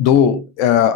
2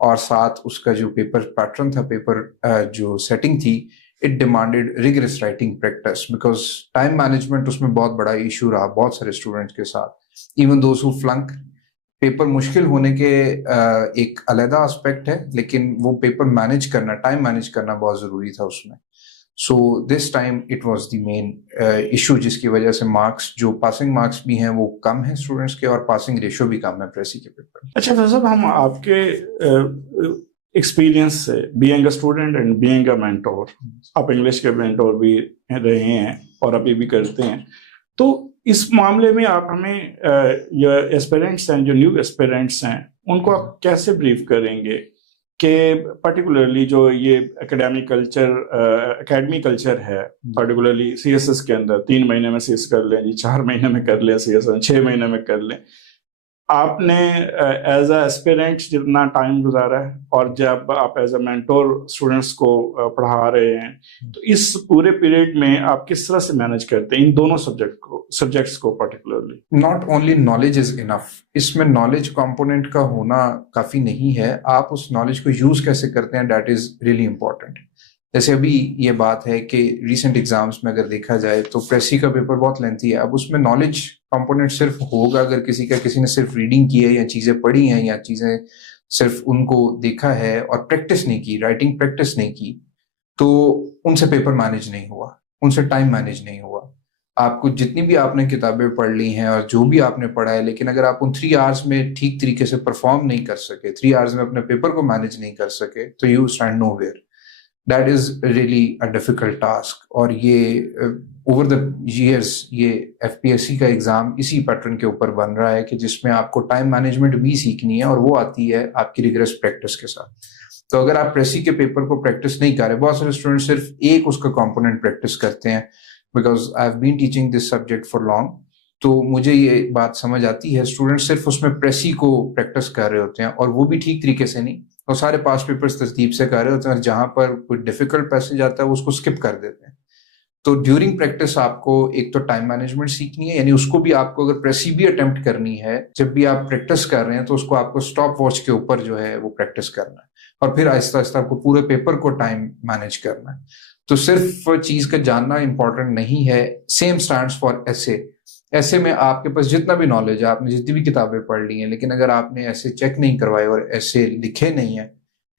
اور ساتھ اس کا جو پیپر پیٹرن تھا, پیپر جو سیٹنگ تھی, it demanded rigorous writing practice, because time management اس میں بہت بڑا ایشو رہا بہت سارے اسٹوڈنٹس کے ساتھ. Even those who flunk, paper مشکل ہونے کے ایک علیحدہ اسپیکٹ ہے, لیکن وہ پیپر مینج کرنا, ٹائم مینج کرنا بہت ضروری تھا اس میں. So this time it was the main issue, جس کی وجہ سے مارکس, جو پاسنگ مارکس بھی ہیں وہ کم ہیں اسٹوڈنٹس کے, اور پاسنگ ریشو بھی کم ہے پریسی کے پیپر. اچھا فیض صاحب, ہم آپ کے ایکسپیرینس سے, being a student and being a mentor, آپ انگلش کے مینٹور بھی رہے ہیں اور ابھی بھی کرتے ہیں, تو اس معاملے میں آپ ہمیں یہ ایسپیرنٹس ہیں, جو نیو ایسپیرنٹس ہیں, ان کو آپ کیسے بریف کریں گے کہ پرٹیکولرلی جو یہ اکیڈمی کلچر ہے, پرٹیکولرلی سی ایس ایس کے اندر 3 مہینے میں سی ایس کر لیں جی, 4 مہینے میں کر لیں سی ایس, 6 مہینے میں کر لیں, آپ نے ایز اے اسپیرنٹ جتنا ٹائم گزارا ہے, اور جب آپ ایز اے مینٹور اسٹوڈنٹس کو پڑھا رہے ہیں, تو اس پورے پیریڈ میں آپ کس طرح سے مینج کرتے ہیں ان دونوں سبجیکٹس کو particularly? Not only knowledge is enough, اس میں نالج کمپوننٹ کا ہونا کافی نہیں ہے, آپ اس نالج کو یوز کیسے کرتے ہیں, دیٹ از ریئلی امپورٹنٹ. جیسے ابھی یہ بات ہے کہ ریسنٹ ایگزامس میں اگر دیکھا جائے تو پریسی کا پیپر بہت لینتھی ہے. اب اس میں نالج کمپوننٹ صرف ہوگا اگر کسی نے صرف ریڈنگ کی ہے, یا چیزیں پڑھی ہیں, یا چیزیں صرف ان کو دیکھا ہے اور پریکٹس نہیں کی, رائٹنگ پریکٹس نہیں کی, تو ان سے پیپر مینج نہیں ہوا, ان سے ٹائم مینج نہیں ہوا. آپ کو جتنی بھی آپ نے کتابیں پڑھ لی ہیں اور جو بھی آپ نے پڑھا ہے, لیکن اگر آپ ان 3 آورس میں ٹھیک طریقے سے پرفارم نہیں کر سکے, 3 آورس میں اپنے پیپر کو مینج نہیں کر سکے, تو you stand nowhere. That is really a difficult task. اور یہ اوور دا ایئرس یہ ایف پی ایس سی کا ایگزام اسی پیٹرن کے اوپر بن رہا ہے کہ جس میں آپ کو ٹائم مینجمنٹ بھی سیکھنی ہے, اور وہ آتی ہے آپ کی ریگرس پریکٹس کے ساتھ. تو اگر آپ پریسی کے پیپر کو پریکٹس نہیں کر رہے, بہت سارے اسٹوڈنٹ صرف ایک اس کا کمپوننٹ پریکٹس کرتے ہیں, because I have been teaching this subject for long, تو مجھے یہ بات سمجھ آتی ہے. اسٹوڈنٹ صرف اس میں پریسی کو پریکٹس کر رہے ہوتے ہیں, اور وہ بھی ٹھیک طریقے سے نہیں, اور سارے پاس پیپرز ترتیب سے کر رہے ہوتے ہیں, اور جہاں پر کوئی ڈیفیکلٹ پیسج آتا ہے وہ اس کو اسکپ کر دیتے ہیں. تو ڈیورنگ پریکٹس آپ کو ایک تو ٹائم مینجمنٹ سیکھنی ہے, یعنی اس کو بھی آپ کو اگر پریسی بھی اٹمپٹ کرنی ہے, جب بھی آپ پریکٹس کر رہے ہیں تو اس کو آپ کو اسٹاپ واچ کے اوپر جو ہے وہ پریکٹس کرنا ہے, اور پھر آہستہ آہستہ آپ کو پورے پیپر کو ٹائم مینج کرنا ہے. تو صرف چیز کا جاننا امپورٹنٹ نہیں ہے. سیم اسٹینڈس فار ایسے. ایسے میں آپ کے پاس جتنا بھی نالج ہے, آپ نے جتنی بھی کتابیں پڑھ لی ہیں, لیکن اگر آپ نے ایسے چیک نہیں کروائے اور ایسے لکھے نہیں ہیں,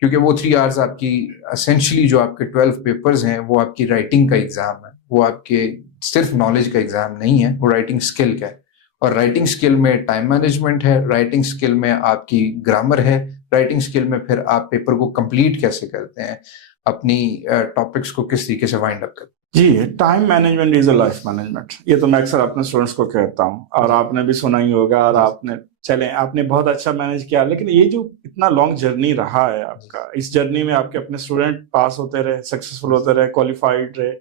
کیونکہ وہ 3 آورس آپ کی اسینشلی جو آپ کے 12 پیپرز ہیں وہ آپ کی رائٹنگ کا ایگزام ہے, وہ آپ کے صرف نالج کا ایگزام نہیں ہے, وہ رائٹنگ اسکل کا ہے. اور رائٹنگ اسکل میں ٹائم مینجمنٹ ہے, رائٹنگ اسکل میں آپ کی گرامر ہے, رائٹنگ اسکل میں پھر آپ پیپر کو کمپلیٹ کیسے کرتے ہیں, اپنی ٹاپکس کو کس طریقے سے وائنڈ اپ کرتے ہیں. جی, time management is a life management. یہ تو میں اکثر اپنے اسٹوڈنٹس کو کہتا ہوں, اور آپ نے بھی سنا ہی ہوگا, اور آپ نے بہت اچھا مینج کیا, لیکن یہ جو اتنا لانگ جرنی رہا ہے آپ کا, اس جرنی میں آپ کے اپنے اسٹوڈنٹ پاس ہوتے رہے, سکسیسفل ہوتے رہے, کوالیفائڈ رہے,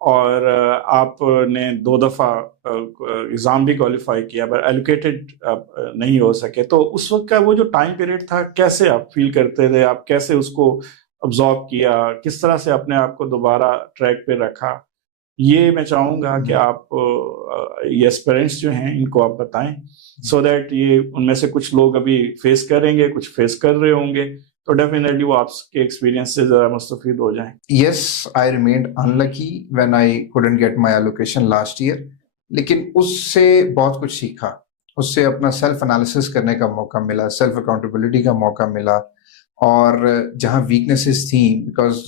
اور آپ نے 2 دفعہ ایگزام بھی کوالیفائی کیا, پر ایلوکیٹڈ نہیں ہو سکے, تو اس وقت کا وہ جو ٹائم پیریڈ تھا, کیسے آپ فیل کرتے تھے, آپ کیسے اس کو ابزارو کیا, کس طرح سے اپنے آپ کو دوبارہ ٹریک پہ رکھا؟ یہ میں چاہوں گا کہ آپ یہ ایسپیرنٹس جو ہیں ان کو آپ بتائیں, سو دیٹ یہ ان میں سے کچھ لوگ ابھی فیس کریں گے, کچھ فیس کر رہے ہوں گے, تو ڈیفینیٹلی وہ آپ کے ایکسپیرینس سے ذرا مستفید ہو جائیں. Yes, I remained unlucky when I couldn't get my allocation last year, لیکن اس سے بہت کچھ سیکھا, اس سے اپنا سیلف انالیسس کرنے کا موقع ملا, سیلف اکاؤنٹیبلٹی کا موقع ملا, اور جہاں ویکنیسز تھیں, because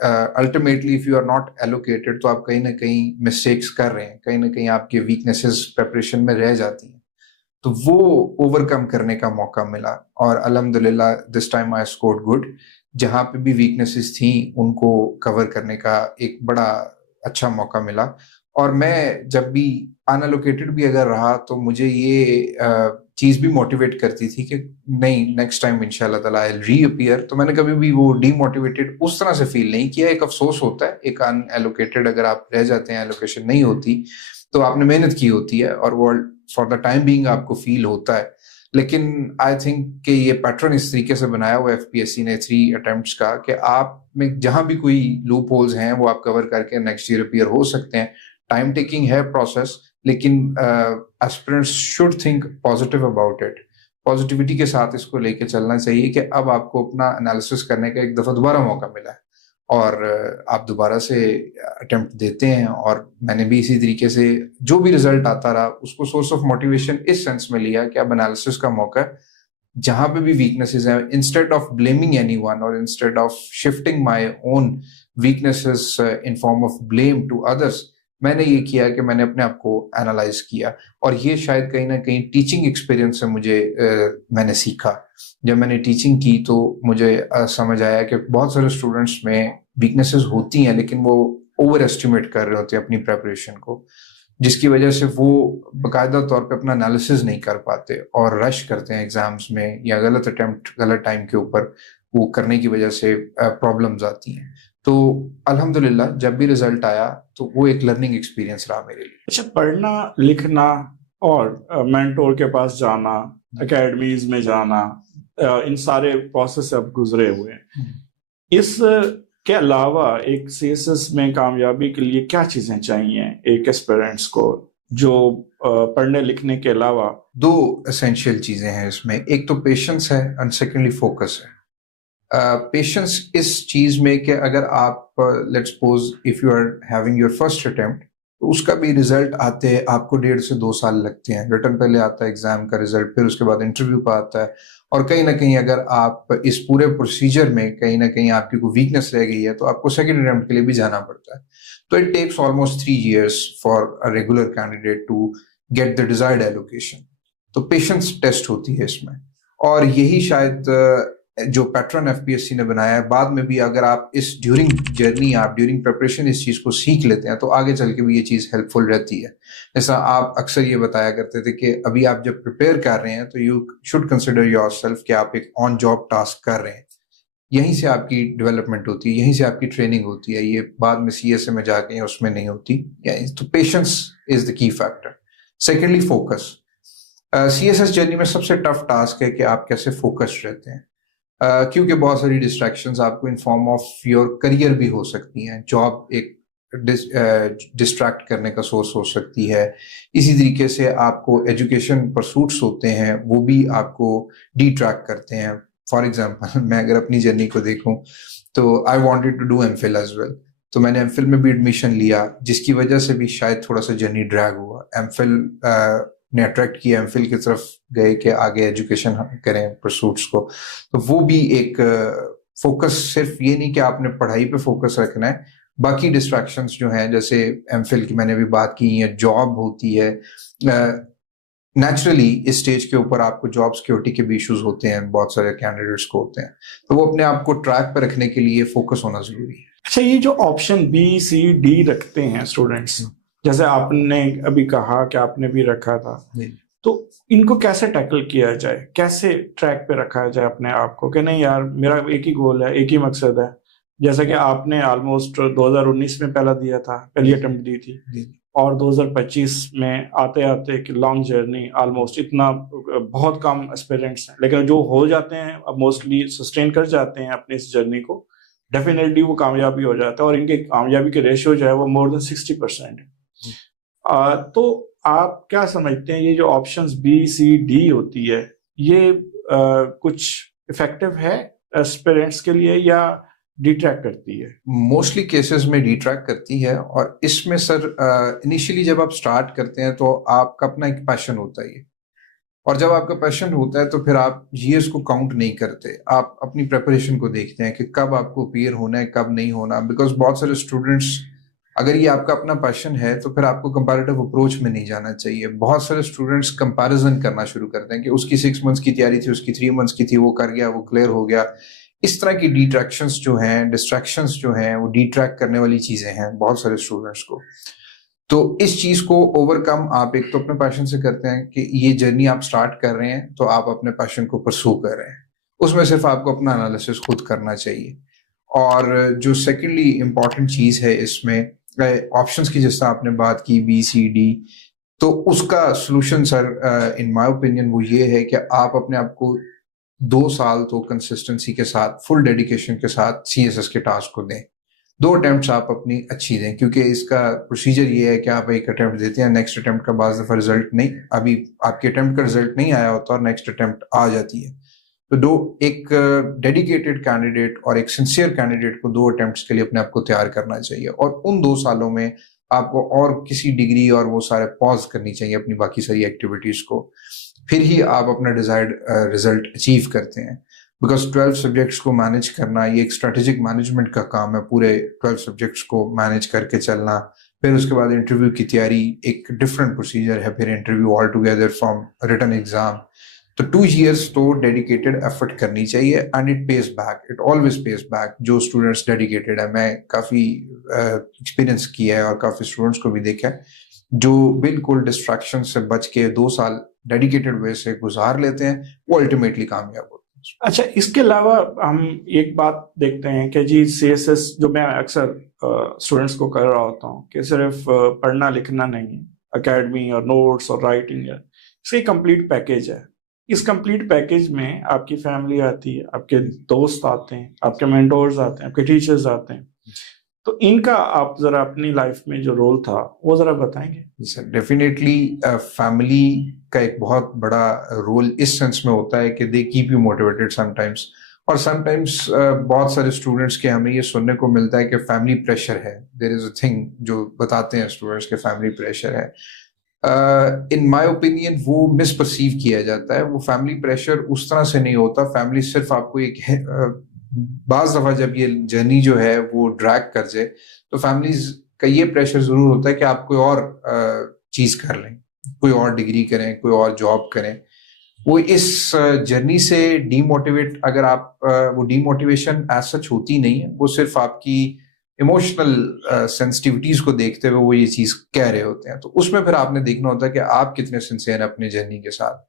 ultimately if you are not allocated تو آپ کہیں نہ کہیں مسٹیکس کر رہے ہیں, کہیں نہ کہیں آپ کے ویکنیسز پریپریشن میں رہ جاتی ہیں, تو وہ اوور کم کرنے کا موقع ملا, اور الحمدللہ this time I scored good. جہاں پہ بھی ویکنیسز تھیں ان کو کور کرنے کا ایک بڑا اچھا موقع ملا. اور میں جب بھی ان ایلوکیٹڈ بھی اگر رہا تو مجھے یہ چیز بھی موٹیویٹ کرتی تھی کہ نہیں, نیکسٹ ٹائم انشاءاللہ تعالیٰ آئی ول ری اپیئر. تو میں نے کبھی بھی وہ ڈی موٹیویٹڈ اس طرح سے فیل نہیں کیا. ایک افسوس ہوتا ہے, ایک ان ایلوکیٹڈ اگر آپ رہ جاتے ہیں, ایلوکیشن نہیں ہوتی, تو آپ نے محنت کی ہوتی ہے, اور وہ فار دا ٹائم بینگ آپ کو فیل ہوتا ہے. لیکن آئی تھنک کہ یہ پیٹرن اس طریقے سے بنایا ہوا ایف پی ایس سی نے 3 اٹمپٹس کا, کہ آپ میں جہاں بھی کوئی لوپ ہولز ہیں وہ آپ کور کر کے نیکسٹ ایئر اپیئر ہو سکتے ہیں. ٹائم ٹیکنگ ہے پروسیس, لیکن aspirants should think positive about it, positivity کے ساتھ اس کو لے کے چلنا چاہیے کہ اب آپ کو اپنا انالیسس کرنے کا ایک دفعہ دوبارہ موقع ملا ہے اور آپ دوبارہ سے اٹیمپٹ دیتے ہیں. اور میں نے بھی اسی طریقے سے جو بھی رزلٹ آتا رہا اس کو سورس آف موٹیویشن اس سینس میں لیا کہ اب انالیسس کا موقع ہے. جہاں پہ بھی ویکنیسز ہیں, انسٹیڈ آف بلیمنگ اینی ون اور instead of shifting my own weaknesses in form of blame to others, میں نے یہ کیا کہ میں نے اپنے آپ کو انالائز کیا. اور یہ شاید کہیں نہ کہیں ٹیچنگ ایکسپیرینس سے میں نے سیکھا. جب میں نے ٹیچنگ کی تو مجھے سمجھ آیا کہ بہت سارے اسٹوڈنٹس میں ویکنیسز ہوتی ہیں لیکن وہ اوور ایسٹیمیٹ کر رہے ہوتے ہیں اپنی پریپریشن کو, جس کی وجہ سے وہ باقاعدہ طور پہ اپنا انالیسز نہیں کر پاتے اور رش کرتے ہیں ایگزامس میں, یا غلط اٹیمپٹ غلط ٹائم کے اوپر وہ کرنے کی وجہ سے پرابلمز آتی ہیں. تو الحمدللہ جب بھی رزلٹ آیا تو وہ ایک لرننگ ایکسپیرینس رہا میرے لیے. اچھا, پڑھنا لکھنا اور مینٹور کے پاس جانا, اکیڈمیز میں جانا, ان سارے پروسیس اب گزرے ہوئے ہیں. اس کے علاوہ ایک سی ایس ایس میں کامیابی کے لیے کیا چیزیں چاہیے ایک اسپیرنٹس کو, جو پڑھنے لکھنے کے علاوہ؟ دو اسینشیل چیزیں ہیں اس میں. ایک تو پیشنس ہے اینڈ سیکنڈلی فوکس ہے. پیشنس اس چیز میں کہ اگر آپ let suppose if you are having your first attempt, تو اس کا بھی رزلٹ آتے آپ کو 1.5 سے 2 سال لگتے ہیں. ریٹن پہلے آتا ہے ایگزام کا رزلٹ, پھر اس کے بعد انٹرویو پہ آتا ہے, اور کہیں نہ کہیں اگر آپ اس پورے پروسیجر میں کہیں نہ کہیں آپ کی کوئی ویکنیس رہ گئی ہے تو آپ کو سیکنڈ اٹیمپٹ کے لیے بھی جانا پڑتا ہے. تو it takes almost 3 years for a regular candidate to get the desired allocation. تو پیشنس ٹیسٹ ہوتی ہے اس میں, اور یہی شاید جو pattern F P S C نے بنایا ہے. بعد میں بھی اگر آپ اس ڈیورنگ جرنی, آپ ڈیورنگ پریپریشن اس چیز کو سیکھ لیتے ہیں تو آگے چل کے بھی یہ چیز ہیلپ فل رہتی ہے. جیسا آپ اکثر یہ بتایا کرتے تھے کہ ابھی آپ جب پریپیئر کر رہے ہیں تو you should consider your self کہ آپ ایک آن جاب ٹاسک کر رہے ہیں. یہیں سے آپ کی ڈیولپمنٹ ہوتی ہے, یہیں سے آپ کی ٹریننگ ہوتی ہے. یہ بعد میں سی ایس اے میں جا کے اس میں نہیں ہوتی. تو patience is the key factor. Secondly focus. C S S journey میں سب سے ٹف ٹاسک ہے کہ آپ کیسے فوکس رہتے ہیں, کیونکہ بہت ساری ڈسٹریکشنز آپ کو ان فارم آف یور کریئر بھی ہو سکتی ہیں. جاب ایک ڈسٹریکٹ کرنے کا سورس ہو سکتی ہے. اسی طریقے سے آپ کو ایجوکیشن پرسوٹس ہوتے ہیں, وہ بھی آپ کو ڈی ٹریک کرتے ہیں. فار ایگزامپل میں اگر اپنی جرنی کو دیکھوں تو I wanted to do M Phil as well. تو میں نے ایم فل میں بھی ایڈمیشن لیا, جس کی وجہ سے بھی شاید تھوڑا سا جرنی ڈریگ ہوا. ایم فل نے اٹریکٹ کیا ایم فل کی طرف گئے کہ آگے ایجوکیشن کریں پرسوٹس کو. تو وہ بھی ایک فوکس, صرف یہ نہیں کہ آپ نے پڑھائی پہ فوکس رکھنا ہے, باقی ڈسٹریکشنز جو ہیں جیسے ایم فل کی میں نے بھی بات کی ہے, جاب ہوتی ہے. نیچرلی اس اسٹیج کے اوپر آپ کو جاب سیکورٹی کے بھی ایشوز ہوتے ہیں, بہت سارے کینڈیڈیٹس کو ہوتے ہیں. تو وہ اپنے آپ کو ٹریک پہ رکھنے کے لیے فوکس ہونا ضروری ہے. اچھا, یہ جو آپشن بی سی ڈی رکھتے ہیں اسٹوڈینٹس, جیسے آپ نے ابھی کہا کہ آپ نے بھی رکھا تھا, تو ان کو کیسے ٹیکل کیا جائے, کیسے ٹریک پہ رکھا جائے اپنے آپ کو کہ نہیں یار میرا ایک ہی گول ہے, ایک ہی مقصد ہے. جیسا کہ آپ نے آلموسٹ 2019 میں پہلا دیا تھا, پہلی اٹیمپٹ دی تھی, اور 2025 میں آتے آتے ایک لانگ جرنی, آلموسٹ اتنا بہت کم اسپیرنٹس ہیں, لیکن جو ہو جاتے ہیں اب موسٹلی سسٹین کر جاتے ہیں اپنی اس جرنی کو, ڈیفینیٹلی وہ کامیابی ہو جاتا ہے, اور ان کے کامیابی کے ریشیو جو ہے وہ مور دین 60% ہے. تو آپ کیا سمجھتے ہیں یہ جو آپشنز بی سی ڈی ہوتی ہے, یہ کچھ افیکٹو ہے اسپیرنٹس کے لیے یا ڈی ٹریک کرتی ہے؟ موسٹلی کیسز میں ڈی ٹریک کرتی ہے. اور اس میں سر انیشلی جب آپ سٹارٹ کرتے ہیں تو آپ کا اپنا ایک پیشن ہوتا ہے, اور جب آپ کا پیشن ہوتا ہے تو پھر آپ ایئرس کو کاؤنٹ نہیں کرتے, آپ اپنی پریپریشن کو دیکھتے ہیں کہ کب آپ کو اپیئر ہونا ہے کب نہیں ہونا. بیکاز بہت سارے اسٹوڈنٹس, اگر یہ آپ کا اپنا پیشن ہے تو پھر آپ کو کمپیریٹیو اپروچ میں نہیں جانا چاہیے. بہت سارے اسٹوڈنٹس کمپیریزن کرنا شروع کرتے ہیں کہ اس کی 6 months کی تیاری تھی, اس کی 3 months کی تھی, وہ کر گیا, وہ کلیئر ہو گیا. اس طرح کی ڈیٹریکشنس جو ہیں, ڈسٹریکشنس جو ہیں, وہ ڈی ٹریک کرنے والی چیزیں ہیں بہت سارے اسٹوڈنٹس کو. تو اس چیز کو اوور کم آپ ایک تو اپنے پیشن سے کرتے ہیں کہ یہ جرنی آپ سٹارٹ کر رہے ہیں تو آپ اپنے پیشن کو پرسو کر رہے ہیں, اس میں صرف آپ کو اپنا انالیسس خود کرنا چاہیے. اور جو سیکنڈلی امپورٹنٹ چیز ہے اس میں آپشنس کی, جس طرح آپ نے بات کی بی سی ڈی, تو اس کا solution sir in my opinion وہ یہ ہے کہ آپ اپنے آپ کو 2 سال تو کنسسٹنسی کے ساتھ, فل ڈیڈیکیشن کے ساتھ سی ایس ایس کے ٹاسک کو دیں. 2 اٹیمپٹس آپ اپنی اچھی دیں, کیونکہ اس کا پروسیجر یہ ہے کہ آپ ایک اٹیمپٹ دیتے ہیں, نیکسٹ اٹیمپٹ کا بعض دفعہ رزلٹ نہیں, ابھی آپ کے اٹیمپٹ کا رزلٹ نہیں آیا ہوتا اور نیکسٹ اٹیمپٹ آ جاتی ہے. تو ایک ڈیڈیکیٹڈ کینڈیڈیٹ اور ایک سنسیئر کینڈیڈیٹ کو 2 اٹیمپٹس کے لیے اپنے آپ کو تیار کرنا چاہیے, اور ان 2 سالوں میں آپ کو اور کسی ڈگری اور وہ سارے پاز کرنی چاہیے اپنی باقی ساری ایکٹیویٹیز کو, پھر ہی آپ اپنا ڈیزائرڈ رزلٹ اچیو کرتے ہیں. بیکاز 12 سبجیکٹس کو مینیج کرنا یہ ایک اسٹریٹجک مینجمنٹ کا کام ہے, پورے 12 سبجیکٹس کو مینیج کر کے چلنا. پھر اس کے بعد انٹرویو کی تیاری ایک ڈفرینٹ پروسیجر ہے, پھر interview altogether from written exam. تو 2 years تو ڈیڈیکیٹڈ ایفرٹ کرنی چاہیے, and it pays back, it always pays back. جو اسٹوڈنٹس ڈیڈیکیٹڈ ہے, میں کافی ایکسپیرئنس کیا ہے اور کافی اسٹوڈنٹس کو بھی دیکھا ہے, جو بالکل ڈسٹریکشن سے بچ کے 2 سال ڈیڈیکیٹڈ وے سے گزار لیتے ہیں, وہ الٹیمیٹلی کامیاب ہوتے ہیں. اچھا, اس کے علاوہ ہم ایک بات دیکھتے ہیں کہ جی سی ایس ایس, جو میں اکثر اسٹوڈنٹس کو کر رہا ہوتا ہوں کہ صرف پڑھنا لکھنا نہیں ہے, اکیڈمی اور نوٹس اور رائٹنگ ہے, اس کی کمپلیٹ پیکیج ہے. اس کمپلیٹ پیکیج میں آپ کی فیملی آتی ہے, آپ کے دوست آتے ہیں, آپ کے مینٹورز آتے ہیں, آپ کے ٹیچرز آتے ہیں. تو ان کا آپ ذرا اپنی لائف میں جو رول تھا وہ ذرا بتائیں گے؟ جی سر, ڈیفینیٹلی فیملی کا ایک بہت بڑا رول اس سینس میں ہوتا ہے کہ they keep you motivated some times, اور سم ٹائمس بہت سارے اسٹوڈنٹس کے ہمیں یہ سننے کو ملتا ہے کہ فیملی پریشر ہے, دیر از اے تھنگ جو بتاتے ہیں اسٹوڈنٹس کے فیملی پریشر ہے. ان مائی اوپینین وہ مس پرسیو کیا جاتا ہے. وہ فیملی پریشر اس طرح سے نہیں ہوتا. فیملی صرف آپ کو ایک بعض دفعہ جب یہ جرنی جو ہے وہ ڈریگ کر جائے تو فیملیز کا یہ پریشر ضرور ہوتا ہے کہ آپ کوئی اور چیز کر لیں, کوئی اور ڈگری کریں, کوئی اور جاب کریں. وہ اس جرنی سے ڈی موٹیویٹ, اگر آپ وہ ڈی موٹیویشن ایز سچ ہوتی نہیں ہے, وہ صرف آپ کی ایموشنل سینسٹیوٹیز کو دیکھتے ہوئے وہ یہ چیز کہہ رہے ہوتے ہیں. تو اس میں پھر آپ نے دیکھنا ہوتا ہے کہ آپ کتنے سنسیئر ہیں اپنے جرنی کے ساتھ,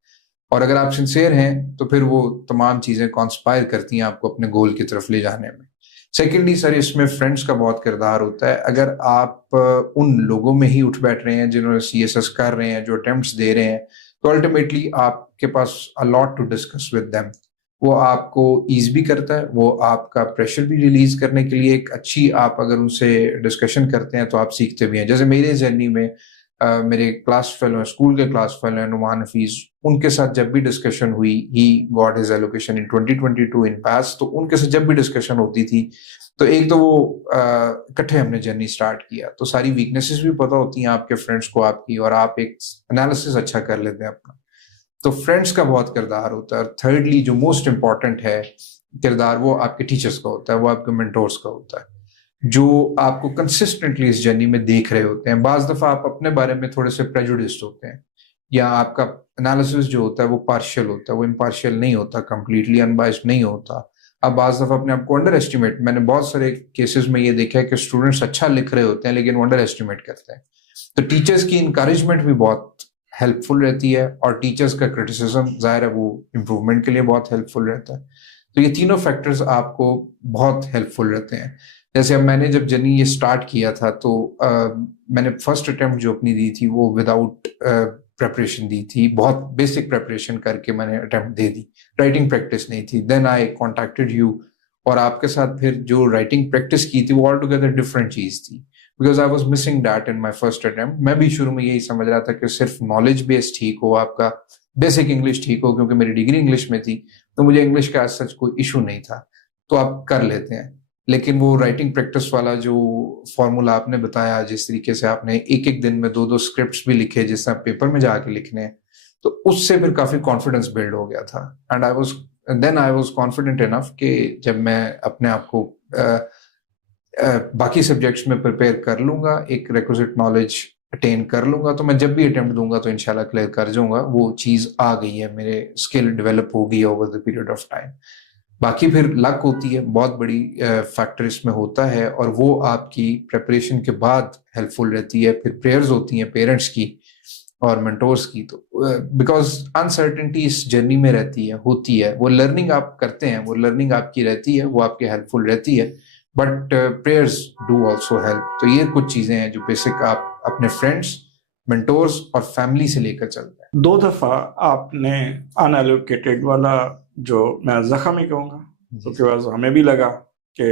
اور اگر آپ سنسیئر ہیں تو پھر وہ تمام چیزیں کانسپائر کرتی ہیں آپ کو اپنے گول کی طرف لے جانے میں. سیکنڈلی سر, اس میں فرینڈس کا بہت کردار ہوتا ہے. اگر آپ ان لوگوں میں ہی اٹھ بیٹھ رہے ہیں جنہوں نے سی ایس ایس کر رہے ہیں, جو اٹیمپٹس دے رہے ہیں, تو الٹیمیٹلی آپ کے پاس a lot to discuss with them. وہ آپ کو ایز بھی کرتا ہے, وہ آپ کا پریشر بھی ریلیز کرنے کے لیے ایک اچھی, آپ اگر ان سے ڈسکشن کرتے ہیں تو آپ سیکھتے بھی ہیں. جیسے میرے جرنی میں میرے کلاس فیلو ہیں, اسکول کے کلاس فیلو ہیں, نعمان حفیظ, ان کے ساتھ جب بھی ڈسکشن ہوئی, ہی گاٹ ہز ایلوکیشن ان 2022 ان پاس, تو ان کے ساتھ جب بھی ڈسکشن ہوتی تھی تو ایک تو وہ اکٹھے ہم نے جرنی اسٹارٹ کیا, تو ساری ویکنیسز بھی پتہ ہوتی ہیں آپ کے فرینڈس کو آپ کی, اور آپ ایک انالیسس اچھا کر لیتے ہیں اپنا. تو فرینڈس کا بہت کردار ہوتا ہے. اور تھرڈلی جو موسٹ امپورٹنٹ ہے کردار, وہ آپ کے ٹیچرس کا ہوتا ہے, وہ آپ کے مینٹورس کا ہوتا ہے, جو آپ کو کنسسٹنٹلی اس جرنی میں دیکھ رہے ہوتے ہیں. بعض دفعہ آپ اپنے بارے میں تھوڑے سے پریجوڈسڈ ہوتے ہیں, یا آپ کا انالیسس جو ہوتا ہے وہ پارشل ہوتا ہے, وہ امپارشل نہیں ہوتا, کمپلیٹلی انبائسڈ نہیں ہوتا. اب بعض دفعہ اپنے آپ کو انڈر ایسٹیمیٹ, میں نے بہت سارے کیسز میں یہ دیکھا ہے کہ اسٹوڈنٹس اچھا لکھ رہے ہوتے ہیں لیکن وہ انڈر ایسٹیمیٹ کرتے ہیں. تو ٹیچرس کی انکریجمنٹ بھی بہت ہیلپ فل رہتی ہے, اور ٹیچرس کا کرٹیسزم ظاہر ہے وہ امپروومنٹ کے لیے بہت ہیلپ فل رہتا ہے. تو یہ تینوں فیکٹرز آپ کو بہت ہیلپ فل رہتے ہیں. جیسے اب میں نے جب جرنی یہ اسٹارٹ کیا تھا تو میں نے فرسٹ اٹیمپٹ جو اپنی دی تھی وہ وداؤٹ پریپریشن دی تھی, بہت بیسک پریپریشن کر کے میں نے اٹیمپٹ دے دی, رائٹنگ پریکٹس نہیں تھی. دین آئی کانٹیکٹڈ یو, اور آپ کے ساتھ پھر جو رائٹنگ پریکٹس کی تھی وہ آل ٹوگیدر ڈفرینٹ چیز تھی, because I was missing that in my first attempt. میں بھی شروع میں یہی سمجھ رہا تھا کہ صرف نالج بیس ٹھیک ہو, آپ کا بیسک انگلش ٹھیک ہو, کیونکہ میری ڈگری انگلش میں تھی تو مجھے انگلش کا ایز سچ کوئی ایشو نہیں تھا, تو آپ کر لیتے ہیں. لیکن وہ رائٹنگ پریکٹس والا جو فارمولا آپ نے بتایا, جس طریقے سے آپ نے ایک ایک دن میں 2 اسکرپٹس بھی لکھے جس طرح پیپر میں جا کے لکھنے ہیں, تو اس سے پھر کافی کانفیڈنس بلڈ ہو گیا تھا. And I was confident enough کہ جب میں اپنے آپ کو باقی سبجیکٹس میں پریپیئر کر لوں گا, ایک ریکوزٹ نالج اٹین کر لوں گا, تو میں جب بھی اٹیمپٹ دوں گا تو انشاءاللہ کلیئر کر جاؤں گا. وہ چیز آ گئی ہے, میرے اسکل ڈیولپ ہو گئی ہے over the period of time. باقی پھر لک ہوتی ہے, بہت بڑی فیکٹر اس میں ہوتا ہے, اور وہ آپ کی پریپریشن کے بعد ہیلپ فل رہتی ہے. پھر پریئرز ہوتی ہیں پیرنٹس کی اور مینٹورس کی, تو بیکاز انسرٹنٹی اس جرنی میں رہتی ہے, ہوتی ہے. وہ لرننگ آپ کرتے ہیں, وہ لرننگ آپ کی رہتی ہے, وہ آپ کے ہیلپ فل رہتی ہے, but prayers do also help. تو یہ کچھ چیزیں ہیں جو بیسک آپ اپنے فرینڈس, مینٹورس اور فیملی سے لے کر چلتے ہیں. 2 دفعہ آپ نے ان ایلوکیٹڈ والا, جو میں زخم ہی کہوں گا, کیونکہ ہمیں بھی لگا کہ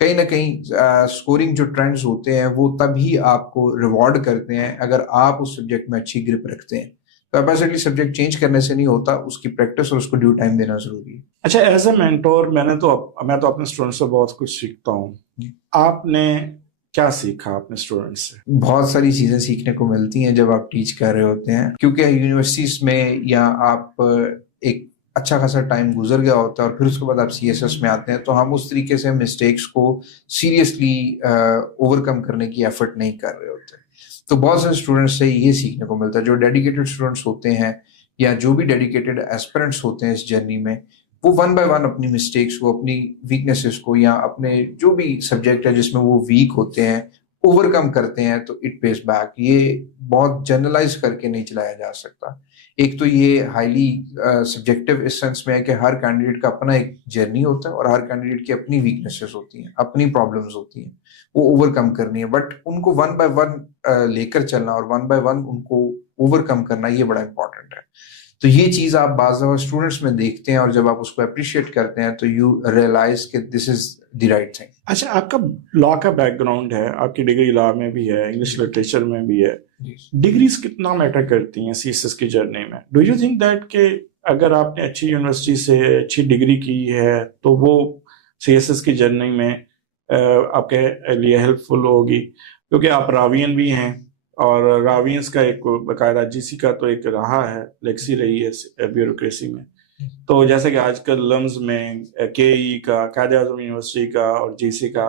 کہیں نہ کہیں اسکورنگ جو ٹرینڈز ہوتے ہیں وہ تبھی آپ کو ریوارڈ کرتے ہیں اگر آپ اس سبجیکٹ میں اچھی گرپ رکھتے ہیں. تو بیسکلی سبجیکٹ چینج کرنے سے نہیں ہوتا, اس کی پریکٹس اور اس کو ڈیو ٹائم دینا ضروری ہے. اچھا, ایز اے مینٹور میں تو اپنے اسٹوڈنٹ سے بہت کچھ سیکھتا ہوں. آپ نے کیا سیکھا اپنے اسٹوڈنٹ سے؟ بہت ساری چیزیں سیکھنے کو ملتی ہیں جب آپ ٹیچ کر رہے ہوتے ہیں, کیونکہ یونیورسٹیز میں یا آپ ایک اچھا خاصا ٹائم گزر گیا ہوتا ہے اور پھر اس کے بعد آپ سی ایس ایس میں آتے ہیں, تو ہم اس طریقے سے مسٹیکس کو سیریسلی اوور کم کرنے کی ایفرٹ نہیں کر رہے ہوتے. تو بہت سارے اسٹوڈنٹس سے یہ سیکھنے کو ملتا ہے, جو ڈیڈیکیٹڈ اسٹوڈنٹس ہوتے ہیں یا جو بھی ڈیڈیکیٹڈ ایسپیرنٹس ہوتے ہیں اس جرنی میں, وہ ون بائی ون اپنی مسٹیکس کو, اپنی ویکنیسز کو, یا اپنے جو بھی سبجیکٹ ہے جس میں وہ ویک ہوتے ہیں اوور کم کرتے ہیں, تو اٹ پیز بیک. یہ بہت جنرلائز کر کے نہیں چلایا جا سکتا. ایک تو یہ ہائیلی سبجیکٹو اس سینس میں ہے کہ ہر کینڈیڈیٹ کا اپنا ایک جرنی ہوتا ہے اور ہر کینڈیڈیٹ کی اپنی ویکنیسز ہوتی ہیں, اپنی پرابلمز ہوتی ہیں, وہ اوور کم کرنی ہے. بٹ ان کو ون بائی ون لے کر چلنا اور ون بائی ون ان کو اوور کم کرنا, یہ بڑا امپورٹنٹ ہے. تو یہ چیز آپ بعض دفعہ اسٹوڈنٹس میں دیکھتے ہیں, اور جب آپ اس کو اپریشیٹ کرتے ہیں تو یو ریئلائز کہ دس از دی رائٹ تھنگ. اچھا, آپ کا لا کا بیک گراؤنڈ ہے, آپ کی ڈگری لا میں بھی ہے, انگلش لٹریچر میں بھی ہے. ڈگریز کتنا میٹر کرتی ہیں سی ایس ایس کی جرنی میں؟ ڈو یو تھنک دیٹ کہ اگر آپ نے اچھی یونیورسٹی سے اچھی ڈگری کی ہے تو وہ سی ایس ایس کی جرنی میں آپ کے لیے ہیلپ فل ہوگی؟ کیونکہ آپ راوین بھی ہیں, اور راوینس کا ایک باقاعدہ جی سی کا تو ایک رہا ہے, لیکسی رہی ہے بیوروکریسی میں. تو جیسے کہ آج کل لمز میں کے ای کا, قائد اعظم یونیورسٹی کا اور جی سی کا,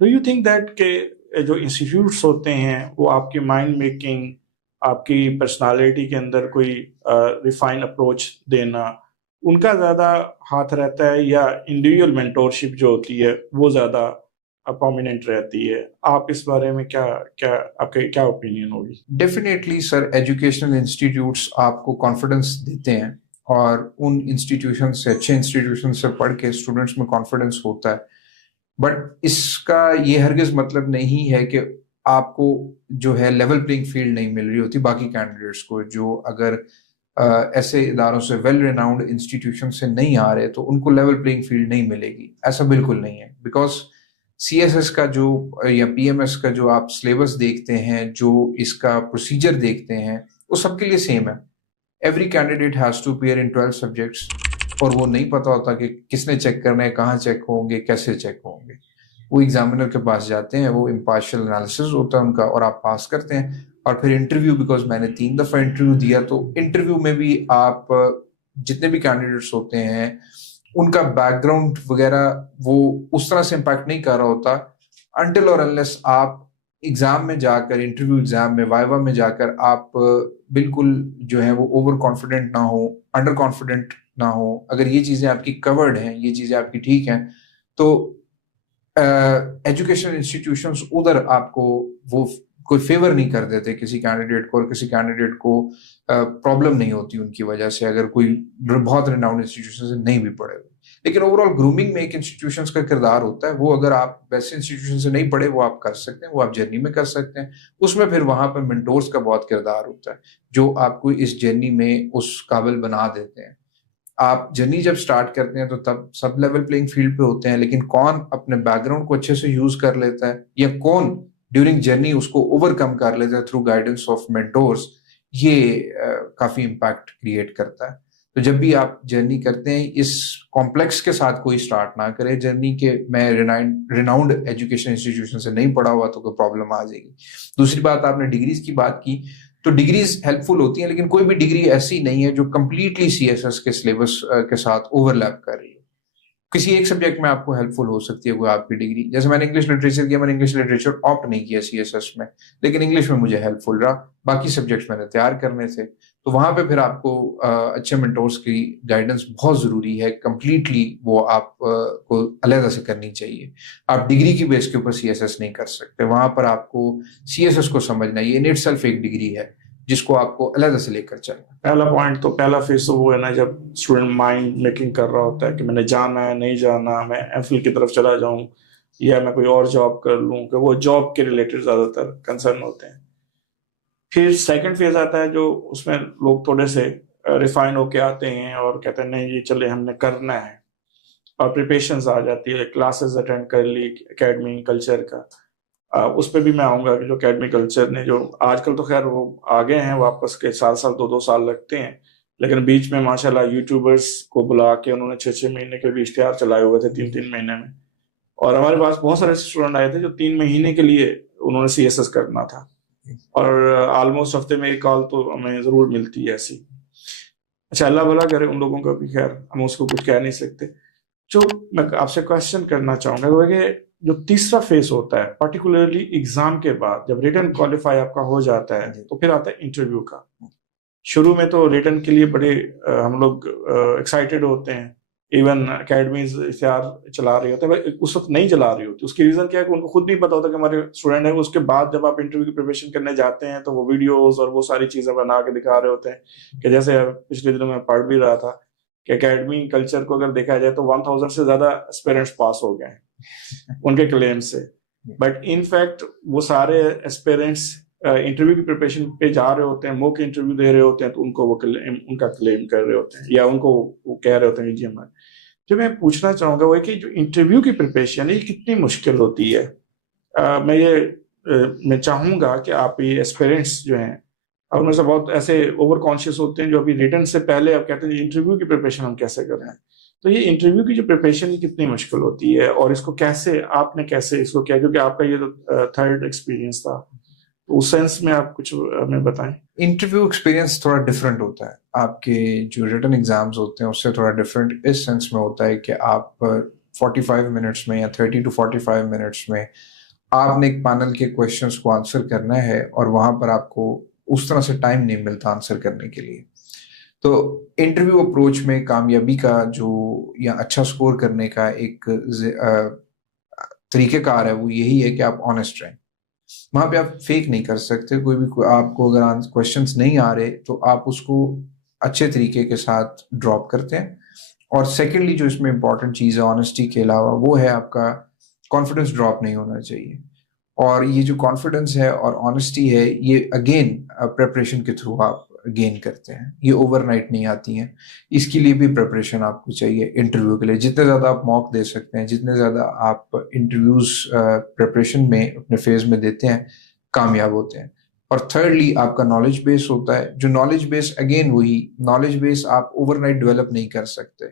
ڈو یو تھنک دیٹ کہ جو انسٹیٹیوٹس ہوتے ہیں وہ آپ کی مائنڈ میکنگ, آپ کی پرسنالٹی کے اندر کوئی ریفائن اپروچ دینا, ان کا زیادہ ہاتھ رہتا ہے, یا انڈیویجول مینٹورشپ جو ہوتی ہے وہ زیادہ پرومیننٹ رہتی ہے؟ آپ اس بارے میں آپ کے کیا اوپینین ہوگی؟ ڈیفینیٹلی سر, ایجوکیشنل انسٹیٹیوٹس آپ کو کانفیڈنس دیتے ہیں, اور ان انسٹیٹیوشن سے, اچھے انسٹیٹیوشن سے پڑھ کے اسٹوڈنٹس میں کانفیڈنس ہوتا ہے. بٹ اس کا یہ ہرگز مطلب نہیں ہے کہ آپ کو جو ہے لیول پلینگ فیلڈ نہیں مل رہی ہوتی باقی کینڈیڈیٹس کو, جو اگر ایسے اداروں سے, ویل ریناؤنڈ انسٹیٹیوشن سے نہیں آ رہے تو ان کو لیول پلینگ فیلڈ نہیں ملے گی. ایسا بالکل نہیں ہے, بیکاز سی ایس ایس کا جو یا پی ایم ایس کا جو آپ سلیبس دیکھتے ہیں, جو اس کا پروسیجر دیکھتے ہیں, وہ سب کے لیے سیم ہے. Every candidate has to appear in 12 subjects, اور وہ نہیں پتا ہوتا کہ کس نے چیک کرنا ہے, کہاں چیک ہوں گے, کیسے چیک ہوں گے. وہ ایگزامینر کے پاس جاتے ہیں, وہ امپارشل انالیسز ہوتا ہے ان کا, اور آپ پاس کرتے ہیں. اور پھر انٹرویو, بیکاز میں نے 3 دفعہ انٹرویو دیا, تو انٹرویو میں بھی آپ جتنے بھی کینڈیڈیٹس ہوتے ہیں ان کا بیک گراؤنڈ وغیرہ وہ اس طرح سے امپیکٹ نہیں کر رہا ہوتا انٹل اور انلیس آپ ایگزام میں جا کر, انٹرویو ایگزام میں, وائوا میں جا کر آپ بالکل جو ہے وہ اوور کانفیڈنٹ نہ ہو, انڈر کانفیڈنٹ نہ ہو. اگر یہ چیزیں آپ کی کورڈ ہیں, یہ چیزیں آپ کی ٹھیک ہیں, تو ایجوکیشنل انسٹیٹیوشنس ادھر آپ کو وہ کوئی فیور نہیں کر دیتے کسی کینڈیڈیٹ کو, اور کسی کینڈیڈیٹ کو پرابلم نہیں ہوتی ان کی وجہ سے اگر کوئی بہت ریناؤنڈ انسٹیٹیوشن سے نہیں بھی پڑھے. لیکن اوور آل گرومنگ میں ایک انسٹیٹیوشنس کا کردار ہوتا ہے, وہ اگر آپ ویسے انسٹیٹیوشن سے نہیں پڑھے وہ آپ کر سکتے ہیں, وہ آپ جرنی میں کر سکتے ہیں. اس میں پھر وہاں پہ مینٹورس کا بہت کردار ہوتا ہے جو آپ کو اس جرنی میں اس قابل بنا دیتے ہیں. آپ جرنی جب سٹارٹ کرتے ہیں تو تب سب لیول پلینگ فیلڈ پہ ہوتے ہیں, لیکن کون اپنے بیک گراؤنڈ کو اچھے سے یوز کر لیتا ہے, یا کون ڈیورنگ جرنی اس کو اوور کم کر لیتا ہے تھرو گائیڈنس آف مینٹورس, یہ کافی امپیکٹ کریٹ کرتا ہے. تو جب بھی آپ جرنی کرتے ہیں اس کمپلیکس کے ساتھ کوئی سٹارٹ نہ کرے جرنی کے میں ریناؤنڈ ایجوکیشن انسٹیٹیوشن سے نہیں پڑھا ہوا تو کوئی پرابلم آ جائے گی. دوسری بات, آپ نے ڈگریز کی بات کی, تو ڈگریز ہیلپ فل ہوتی ہیں, لیکن کوئی بھی ڈگری ایسی نہیں ہے جو کمپلیٹلی سی ایس ایس کے سلیبس کے ساتھ اوور لیپ کر رہی ہے. کسی ایک سبجیکٹ میں آپ کو ہیلپ فل ہو سکتی ہے کوئی آپ کی ڈگری. جیسے میں نے انگلش لٹریچر کیا, میں نے انگلش لٹریچر آپٹ نہیں کیا سی ایس ایس میں, لیکن انگلش میں مجھے ہیلپ فل رہا, باقی سبجیکٹس میں نے تیار کرنے تھے. تو وہاں پہ پھر آپ کو اچھے مینٹورس کی گائیڈنس بہت ضروری ہے, کمپلیٹلی وہ آپ کو علیحدہ سے کرنی چاہیے. آپ ڈگری کی بیس کے اوپر سی ایس ایس نہیں کر سکتے, وہاں پر آپ کو سی ایس ایس کو سمجھنا, یہ ان اٹ سیلف ایک ڈگری ہے جس کو آپ کو علیحدہ سے لے کر چلنا. پہلا پوائنٹ تو پہلا فیز تو وہ ہے نا, جب اسٹوڈنٹ مائنڈ میکنگ کر رہا ہوتا ہے کہ میں نے جانا ہے نہیں جانا, میں ایم فل کی طرف چلا جاؤں یا میں کوئی اور جاب کر لوں, کہ وہ جاب کے ریلیٹڈ زیادہ تر کنسرن ہوتے ہیں. پھر سیکنڈ فیز آتا ہے جو اس میں لوگ تھوڑے سے ریفائن ہو کے آتے ہیں اور کہتے ہیں نہیں جی چلے ہم نے کرنا ہے. اور پریپریشنز آ جاتی ہے, کلاسز اٹینڈ کر لی اکیڈمی کلچر کا, اس پہ بھی میں آؤں گا کہ جو اکیڈمی کلچر نے جو آج کل تو خیر وہ آگے ہیں واپس کے 7 سال 2 سال لگتے ہیں, لیکن بیچ میں ماشاء اللہ یوٹیوبرس کو بلا کے انہوں نے 6 مہینے کے بھی اشتہار چلائے ہوئے تھے 3 مہینے میں, اور ہمارے پاس بہت سارے اسٹوڈنٹ آئے تھے جو 3 مہینے کے لیے انہوں نے CSS کرنا تھا, اور آلموسٹ ہفتے میں ایک کال تو ہمیں ضرور ملتی ہے ایسی. اچھا اللہ بھلا کرے ان لوگوں کا بھی, خیر ہم اس کو کچھ کہہ نہیں سکتے. جو میں آپ سے کوشچن کرنا چاہوں گا وہ کہ جو تیسرا فیز ہوتا ہے پرٹیکولرلی ایگزام کے بعد, جب ریٹن کوالیفائی آپ کا ہو جاتا ہے تو پھر آتا ہے انٹرویو کا. شروع میں تو ریٹن کے لیے بڑے ہم لوگ ایکسائٹیڈ ہوتے ہیں, ایون اکیڈمیز اشتہار چلا رہی ہوتے ہیں, اس وقت نہیں چلا رہی ہوتی. اس کی ریزن کیا ہے کہ ان کو خود نہیں پتا ہوتا کہ ہمارے اسٹوڈنٹ ہیں. اس کے بعد جب آپ انٹرویو کی پریپریشن کرنے جاتے ہیں تو وہ ویڈیوز اور وہ ساری چیزیں بنا کے دکھا رہے ہوتے ہیں کہ جیسے پچھلے دنوں میں پڑھ بھی رہا تھا کہ اکیڈمی کلچر کو اگر دیکھا جائے تو 1000 سے زیادہ اسپیرنٹس پاس ہو گئے ہیں ان کے کلیم سے, بٹ ان فیکٹ وہ سارے اسپیرنٹس انٹرویو کی پریپریشن پہ جا رہے ہوتے ہیں, موک انٹرویو دے رہے ہوتے ہیں, تو ان کو وہ ان کا کلیم کر رہے ہوتے ہیں یا ان کو وہ کہہ رہے ہوتے ہیں جی ہمارے. جو میں پوچھنا چاہوں گا وہ ہے کہ جو انٹرویو کی پریپریشن ہے یہ کتنی مشکل ہوتی ہے. میں چاہوں گا کہ آپ یہ اسپیرنٹس جو ہیں اور ان سے بہت ایسے اوور کانشیس ہوتے ہیں جو ابھی ریٹن سے پہلے اب کہتے ہیں انٹرویو کی پریپریشن ہم کیسے کریں. تو یہ انٹرویو کی جو پریپریشن یہ کتنی مشکل ہوتی ہے اور اس کو کیسے آپ نے کیسے اس کو کیا, کیونکہ آپ کا یہ تو تھرڈ ایکسپیرینس تھا, تو اس سینس میں آپ کچھ ہمیں بتائیں. انٹرویو ایکسپیرینس تھوڑا ڈفرینٹ ہوتا ہے, آپ کے جو ریٹن ایگزامز ہوتے ہیں اس سے تھوڑا ڈفرینٹ اس سینس میں ہوتا ہے کہ آپ 45 منٹس میں یا 30 to 45 منٹس میں آپ نے ایک پینل کے کویشچنس کو آنسر کرنا ہے, اور وہاں پر آپ کو اس طرح سے ٹائم نہیں ملتا آنسر کرنے کے لیے. تو انٹرویو اپروچ میں کامیابی کا جو یا اچھا سکور کرنے کا ایک طریقہ کار ہے وہ یہی ہے کہ آپ آنیسٹ رہیں. وہاں پہ آپ فیک نہیں کر سکتے, کوئی بھی آپ کو اگر کویشچنس نہیں آ رہے تو آپ اس کو اچھے طریقے کے ساتھ ڈراپ کرتے ہیں. اور سیکنڈلی جو اس میں امپورٹنٹ چیز ہے آنیسٹی کے علاوہ وہ ہے آپ کا کانفیڈنس ڈراپ نہیں ہونا چاہیے. اور یہ جو کانفیڈنس ہے اور آنیسٹی ہے یہ اگین پریپریشن کے تھرو آپ گین کرتے ہیں, یہ اوور نائٹ نہیں آتی ہیں. اس کے لیے بھی پریپریشن آپ کو چاہیے. انٹرویو کے لیے جتنے زیادہ آپ موک دے سکتے ہیں, جتنے زیادہ آپ انٹرویوز پریپریشن میں اپنے فیز میں دیتے ہیں, کامیاب ہوتے ہیں. اور تھرڈلی آپ کا نالج بیس ہوتا ہے, جو نالج بیس اگین وہی نالج بیس آپ اوور نائٹ ڈیولپ نہیں کر سکتے.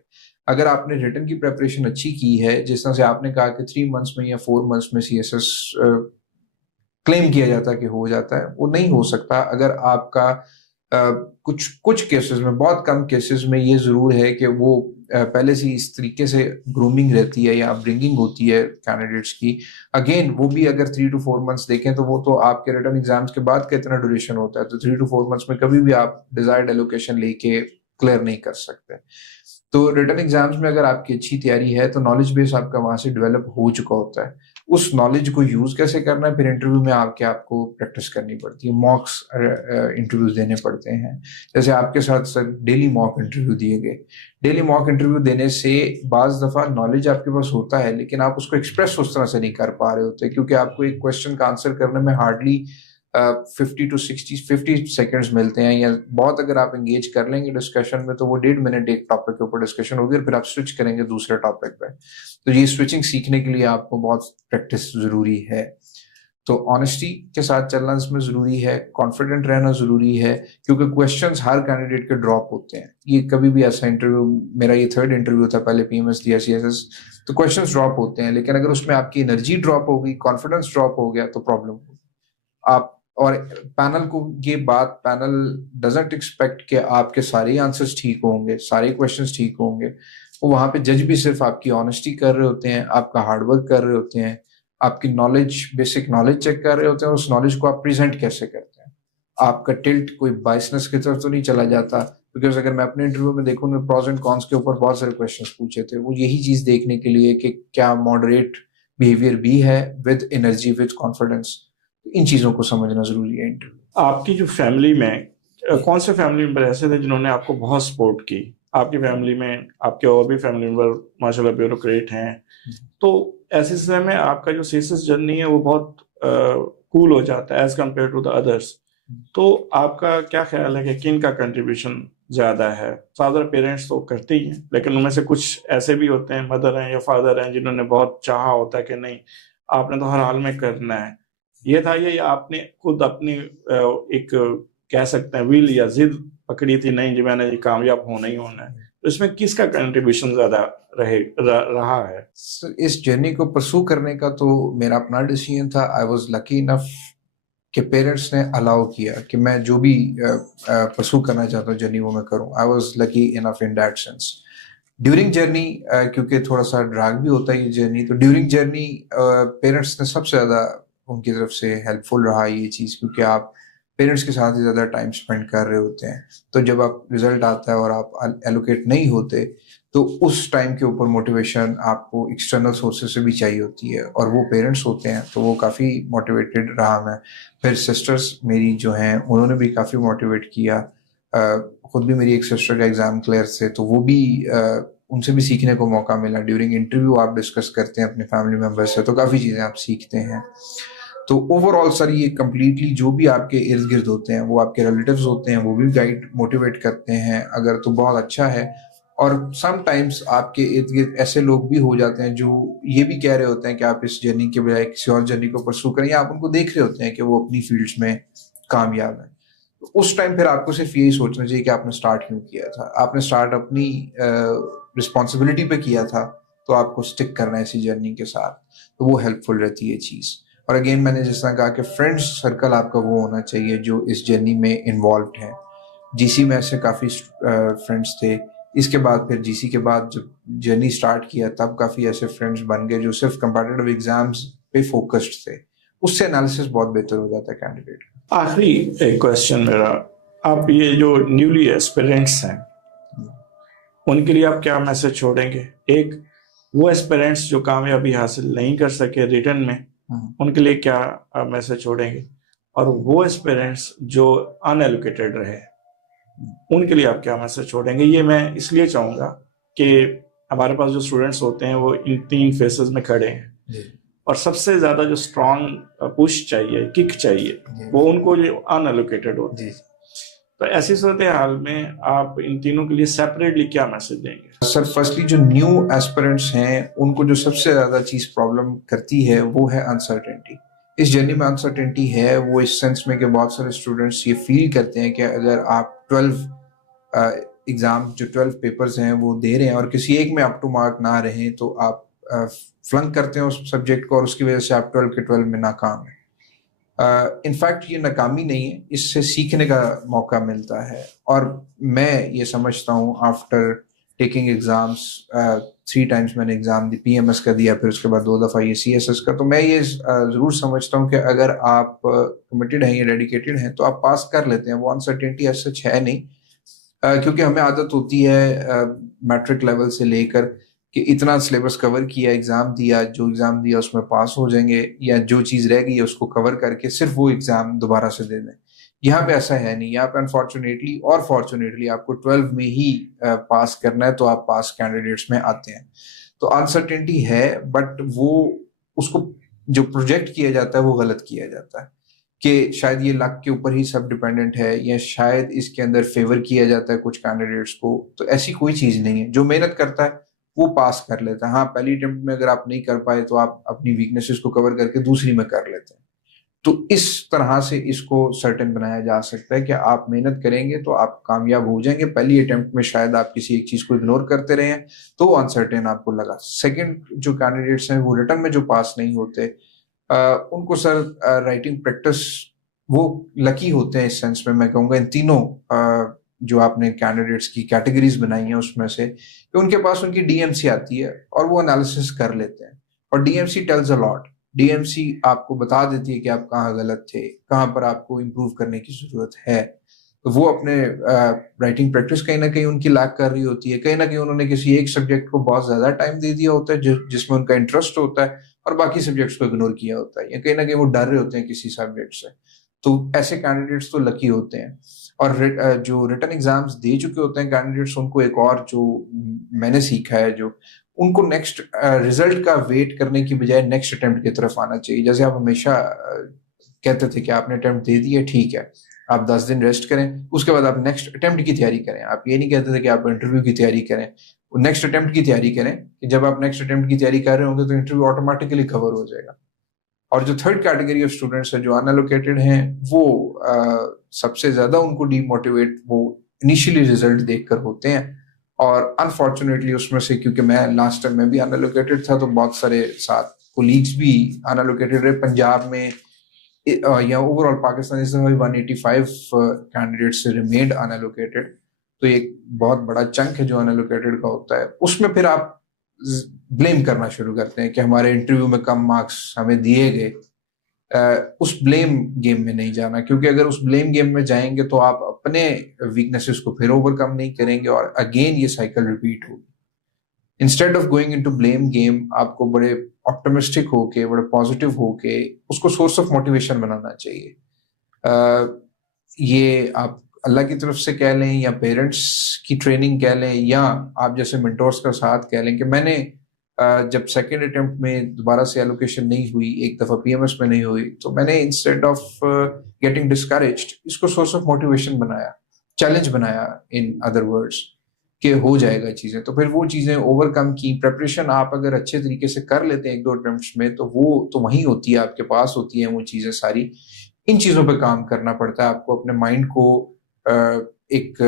اگر آپ نے ریٹن کی پریپریشن اچھی کی ہے, جس طرح سے آپ نے کہا کہ 3 months میں یا 4 months میں CSS کلیم کیا جاتا ہے کہ ہو جاتا ہے, وہ نہیں ہو سکتا. اگر آپ کا کچھ کیسز میں, بہت کم کیسز میں یہ ضرور ہے کہ وہ پہلے سے اس طریقے سے گرومنگ رہتی ہے یا برنگنگ ہوتی ہے کینڈیڈیٹس کی. اگین وہ بھی اگر 3 to 4 months دیکھیں تو وہ تو آپ کے ریٹن ایگزامس کے بعد کا اتنا ڈیوریشن ہوتا ہے, تو 3 to 4 months میں کبھی بھی آپ ڈیزائرڈ ایلوکیشن لے کے کلیئر نہیں کر سکتے. تو ریٹن ایگزامس میں اگر آپ کی اچھی تیاری ہے تو نالج بیس آپ کا وہاں سے ڈیولپ ہو چکا ہوتا ہے. اس نالج کو یوز کیسے کرنا ہے پھر انٹرویو میں آپ کو پریکٹس کرنی پڑتی ہے, موکس انٹرویوز دینے پڑتے ہیں. جیسے آپ کے ساتھ سر ڈیلی موک انٹرویو دیے گئے. ڈیلی موک انٹرویو دینے سے بعض دفعہ نالج آپ کے پاس ہوتا ہے لیکن آپ اس کو ایکسپریس اس طرح سے نہیں کر پا رہے ہوتے, کیونکہ آپ کو ایک کویشچن کا آنسر کرنے میں ہارڈلی 50 to 50 سیکنڈز ملتے ہیں, یا بہت اگر آپ انگیج کر لیں گے ڈسکشن میں تو وہ 1.5 منٹ ایک ٹاپک کے اوپر ڈسکشن ہوگی اور پھر آپ سوئچ کریں گے دوسرے ٹاپک پہ. تو یہ سوئچنگ سیکھنے کے لیے آپ کو بہت پریکٹس ضروری ہے. تو آنیسٹی کے ساتھ چلنا اس میں ضروری ہے, کانفیڈنٹ رہنا ضروری ہے, کیونکہ کویشچنز ہر کینڈیڈیٹ کے ڈراپ ہوتے ہیں. یہ کبھی بھی ایسا انٹرویو, میرا یہ 3rd انٹرویو تھا, پہلے PMS دیا CSS, تو کویشچنز ڈراپ ہوتے ہیں, لیکن اگر اس میں آپ کی انرجی ڈراپ ہوگی, کانفیڈنس ڈراپ ہو گیا تو پرابلم ہوگی. آپ اور پینل کو یہ بات, پینل ڈزنٹ ایکسپیکٹ کہ آپ کے سارے آنسرز ٹھیک ہوں گے, سارے کویشچنز ٹھیک ہوں گے. وہ وہاں پہ جج بھی صرف آپ کی آنیسٹی کر رہے ہوتے ہیں, آپ کا ہارڈ ورک کر رہے ہوتے ہیں, آپ کی نالج, بیسک نالج چیک کر رہے ہوتے ہیں, اس نالج کو آپ پریزنٹ کیسے کرتے ہیں. آپ کا ٹلٹ کوئی بائسنس کی طرف تو نہیں چلا جاتا, بیکاز اگر میں اپنے انٹرویو میں دیکھوں گا پروز اینڈ کونس کے اوپر بہت سارے کویشچنس پوچھے تھے, وہ یہی چیز دیکھنے کے لیے کہ کیا ماڈریٹ بیہیویئر بھی ہے ود انرجی ود کانفیڈنس. ان چیزوں کو سمجھنا ضروری ہے انٹرویو. آپ کی جو فیملی میں کون سے فیملی ممبر ایسے تھے جنہوں نے آپ کو بہت سپورٹ کی؟ آپ کی فیملی میں آپ کے اور بھی فیملی ممبر ماشاء اللہ بیوروکریٹ ہیں, تو ایسے سلسلے میں آپ کا جو CSS جرنی ہے وہ بہت کول ہو جاتا ہے ایز کمپیئر ٹو دا ادرس. تو آپ کا کیا خیال ہے کہ کن کا کنٹریبیوشن زیادہ ہے؟ فادر پیرنٹس تو کرتے ہی ہیں، لیکن ان میں سے کچھ ایسے بھی ہوتے ہیں، مدر ہیں یا فادر ہیں، جنہوں نے بہت چاہا ہوتا ہے کہ نہیں آپ نے تو ہر حال میں کرنا ہے. یہ تھا یہ آپ نے خود اپنی ایک کہہ سکتے ہیں ویل یا ضد پکڑی تھی، نہیں جی میں نے کامیاب ہونا ہی ہونا ہے؟ تو اس میں کس کا کنٹریبیوشن زیادہ رہا ہے؟ اس جرنی کو پرسو کرنے کا تو میرا اپنا ڈیسیژن تھا. آئی واز لکی انف کہ پیرنٹس نے الاؤ کیا کہ میں جو بھی پرسو کرنا چاہتا ہوں جرنی وہ میں کروں. I was lucky enough in that sense. During journey کیونکہ تھوڑا سا ڈراگ بھی ہوتا ہے یہ جرنی، تو ڈیورنگ جرنی پیرنٹس نے سب سے زیادہ ان کی طرف سے ہیلپ فل رہا یہ چیز، کیونکہ آپ پیرنٹس کے ساتھ ہی زیادہ ٹائم اسپینڈ کر رہے ہوتے ہیں. تو جب آپ رزلٹ آتا ہے اور آپ ایلوکیٹ نہیں ہوتے تو اس ٹائم کے اوپر موٹیویشن آپ کو ایکسٹرنل سورسز سے بھی چاہیے ہوتی ہے، اور وہ پیرنٹس ہوتے ہیں تو وہ کافی موٹیویٹیڈ رہا میں. پھر سسٹرس میری جو ہیں انہوں نے بھی کافی موٹیویٹ کیا. خود بھی میری ایک سسٹر کا ایگزام کلیئر تھے تو وہ بھی ان سے بھی سیکھنے کو موقع ملا. ڈیورنگ انٹرویو آپ ڈسکس کرتے ہیں اپنے فیملی ممبر سے تو کافی چیزیں آپ سیکھتے ہیں. تو اوور آل سر یہ کمپلیٹلی جو بھی آپ کے ارد گرد ہوتے ہیں وہ آپ کے ریلیٹیوز ہوتے ہیں، وہ بھی گائیڈ موٹیویٹ کرتے ہیں اگر تو بہت اچھا ہے. اور سم ٹائمس آپ کے ارد گرد ایسے لوگ بھی ہو جاتے ہیں جو یہ بھی کہہ رہے ہوتے ہیں کہ آپ اس جرنی کے بجائے کسی اور جرنی کو پرسو کریں، یا آپ ان کو دیکھ رہے ہوتے ہیں کہ وہ اپنی فیلڈس میں کامیاب ہیں. اس ٹائم پھر آپ کو صرف یہی سوچنا چاہیے کہ آپ نے اسٹارٹ کیوں کیا تھا. آپ نے اسٹارٹ اپنی رسپانسبلٹی پہ کیا تھا تو آپ کو اسٹک کرنا ہے اسی جرنی کے ساتھ، تو وہ ہیلپ فل رہتی ہے چیز. اور اگین میں نے جس طرح کہا کہ فرینڈس سرکل آپ کا وہ ہونا چاہیے جو اس جرنی میں انوالوڈ ہے. جی سی میں ایسے کافی فرینڈس تھے. اس کے بعد پھر جی سی کے بعد جب جرنی اسٹارٹ کیا تب کافی ایسے فرینڈس بن گئے جو صرف کمپیٹیٹیو ایگزامس پہ فوکسڈ تھے. اس سے انالیسس بہت بہتر ہو جاتا ہے کینڈیڈیٹ کا. آخری ایک کوشچن میرا، آپ یہ جو نیولی ایسپیرنٹس ہیں ان کے لیے آپ کیا میسج چھوڑیں گے؟ ایک وہ ایسپیرنٹس جو کامیابی حاصل نہیں کر سکے ریٹن میں، ان کے لیے کیا میسج چھوڑیں گے؟ اور وہ ایسپیرنٹس جو ان ایلوکیٹڈ رہے ان کے لیے آپ کیا میسج چھوڑیں گے؟ یہ میں اس لیے چاہوں گا کہ ہمارے پاس جو اسٹوڈنٹس ہوتے ہیں وہ ان 3 فیسز میں کھڑے ہیں، اور سب سے زیادہ جو اسٹرانگ پش چاہیے، کک چاہیے، وہ ان کو جو ان ایلوکیٹڈ ہوتے ہیں. تو ایسی صورتحال میں آپ ان تینوں کے لیے سیپریٹلی کیا میسج دیں گے؟ سر فرسٹلی جو نیو ایسپیرنٹس ہیں ان کو جو سب سے زیادہ چیز پرابلم کرتی ہے وہ ہے انسرٹینٹی. اس جرنی میں انسرٹینٹی ہے وہ اس سینس میں کہ بہت سارے اسٹوڈنٹس یہ فیل کرتے ہیں کہ اگر آپ 12 ایگزام جو 12 پیپرز ہیں وہ دے رہے ہیں اور کسی ایک میں اپ ٹو مارک نہ رہیں تو آپ فلنک کرتے ہیں اس سبجیکٹ کو، اور اس کی وجہ سے آپ 12 کے 12 میں ناکام ہیں. انفیکٹ یہ ناکامی نہیں ہے، اس سے سیکھنے کا موقع ملتا ہے. اور میں یہ سمجھتا ہوں آفٹر ٹیکنگ ایگزامس 3 ٹائمس میں نے ایگزام دی، پی ایم ایس کا دیا، پھر اس کے بعد 2 دفعہ یہ سی ایس ایس کا، تو میں یہ ضرور سمجھتا ہوں کہ اگر آپ کمیٹیڈ ہیں یا ڈیڈیکیٹڈ ہیں تو آپ پاس کر لیتے ہیں. وہ انسرٹینٹی ایز سچ ہے نہیں، کیونکہ ہمیں عادت ہوتی ہے میٹرک لیول سے لے کر کہ اتنا سلیبس کور کیا، ایگزام دیا، جو ایگزام دیا اس میں پاس ہو جائیں گے، یا جو چیز رہ گئی ہے اس کو کور کر کے صرف وہ ایگزام دوبارہ سے دے دیں. یہاں پہ ایسا ہے نہیں. یہاں پہ انفارچونیٹلی اور فارچونیٹلی آپ کو 12 میں ہی پاس کرنا ہے، تو آپ پاس کینڈیڈیٹس میں آتے ہیں. تو انسرٹینٹی ہے، بٹ وہ اس کو جو پروجیکٹ کیا جاتا ہے وہ غلط کیا جاتا ہے کہ شاید یہ لک کے اوپر ہی سب ڈیپینڈنٹ ہے، یا شاید اس کے اندر فیور کیا جاتا ہے کچھ کینڈیڈیٹس کو. تو ایسی کوئی چیز نہیں ہے. جو محنت کرتا ہے وہ پاس کر لیتا ہے. ہاں پہلی اٹیمپٹ میں اگر آپ نہیں کر پائے تو آپ اپنی ویکنیسز کو کور کر کے دوسری میں کر لیتے ہیں. تو اس طرح سے اس کو سرٹن بنایا جا سکتا ہے کہ آپ محنت کریں گے تو آپ کامیاب ہو جائیں گے. پہلی اٹیمپٹ میں شاید آپ کسی ایک چیز کو اگنور کرتے رہے ہیں تو انسرٹن آپ کو لگا. سیکنڈ جو کینڈیڈیٹس ہیں وہ ریٹن میں جو پاس نہیں ہوتے ان کو سر رائٹنگ پریکٹس وہ لکی ہوتے ہیں اس سینس میں کہوں گا ان تینوں جو آپ نے کینڈیڈیٹس کی کیٹیگریز بنائی ہیں اس میں سے، کہ ان کے پاس ان کی ڈی ایم سی آتی ہے اور وہ انالیسس کر لیتے ہیں. اور ڈی ایم سی ٹیلز اے لاٹ. ڈی ایم سی آپ کو بتا دیتی ہے کہ آپ کہاں غلط تھے، کہاں پر آپ کو امپروو کرنے کی ضرورت ہے. تو وہ اپنے رائٹنگ پریکٹس کہیں نہ کہیں ان کی لیک کر رہی ہوتی ہے، کہیں نہ کہیں انہوں نے کسی ایک سبجیکٹ کو بہت زیادہ ٹائم دے دیا ہوتا ہے جس میں ان کا انٹرسٹ ہوتا ہے، اور باقی سبجیکٹس کو اگنور کیا ہوتا ہے، یا کہیں نہ کہیں وہ ڈر رہے ہوتے ہیں کسی سبجیکٹ سے. تو ایسے کینڈیڈیٹس تو لکی ہوتے ہیں. اور جو ریٹن ایگزامس دے چکے ہوتے ہیں کینڈیڈیٹس، ان کو ایک اور جو میں نے سیکھا ہے، جو ان کو نیکسٹ رزلٹ کا ویٹ کرنے کی بجائے نیکسٹ اٹیمپٹ کی طرف آنا چاہیے. جیسے آپ ہمیشہ کہتے تھے کہ آپ نے اٹیمپٹ دے دی ہے، ٹھیک ہے، آپ 10 دن ریسٹ کریں, اس کے بعد آپ نیکسٹ اٹیمپٹ کی تیاری کریں. آپ یہ نہیں کہتے تھے کہ آپ انٹرویو کی تیاری کریں, نیکسٹ اٹیمپٹ کی تیاری کریں, کہ جب آپ نیکسٹ اٹیمپٹ کی تیاری کر رہے ہوں گے تو انٹرویو آٹومیٹکلی کور ہو جائے گا. اور جو تھرڈ کیٹیگری آف اسٹوڈنٹس ہیں جو ان ایلوکیٹڈ ہیں, وہ سب سے زیادہ ان کو ڈی موٹیویٹ وہ انیشیلی ریزلٹ دیکھ کر ہوتے ہیں. اور انفارچونیٹلی اس میں سے, کیونکہ میں لاسٹ ٹائم میں بھی ان ایلوکیٹڈ تھا, تو بہت سارے ساتھ کولیگس بھی ان ایلوکیٹڈ رہے. پنجاب میں یا اوور آل پاکستان اس میں 185 کینڈیڈیٹس ریمینڈ ان ایلوکیٹڈ. تو ایک بہت بڑا چنک ہے جو ان ایلوکیٹڈ کا ہوتا ہے. اس میں پھر آپ بلیم کرنا شروع کرتے ہیں کہ ہمارے انٹرویو میں کم مارکس ہمیں دیے گئے. اس بلیم گیم میں نہیں جانا, کیونکہ اگر اس بلیم گیم میں جائیں گے تو آپ اپنے ویکنیسز کو پھر اوور کم نہیں کریں گے, اور اگین یہ سائیکل ریپیٹ ہوگی. Instead of going into blame game, آپ کو بڑے آپٹمسٹک ہو کے, بڑے پازیٹیو ہو کے اس کو سورس آف موٹیویشن بنانا چاہیے. یہ آپ اللہ کی طرف سے کہہ لیں, یا پیرنٹس کی ٹریننگ کہہ لیں, یا آپ جیسے منٹورس کا ساتھ کہہ لیں, کہ میں نے جب سیکنڈ اٹیمپٹ میں دوبارہ سے ایلوکیشن نہیں ہوئی, ایک دفعہ پی ایم ایس میں نہیں ہوئی, تو میں نے انسٹیڈ آف گیٹنگ ڈسکریجڈ اس کو سورس آف موٹیویشن بنایا, چیلنج بنایا ان ادر ورڈس, کہ ہو جائے گا چیزیں. تو پھر وہ چیزیں اوور کم کی. پریپریشن آپ اگر اچھے طریقے سے کر لیتے ہیں ایک دو اٹیمپٹس میں, تو وہ تو وہیں ہوتی ہے, آپ کے پاس ہوتی ہیں وہ چیزیں ساری. ان چیزوں پہ کام کرنا پڑتا ہے آپ کو, اپنے مائنڈ کو ایک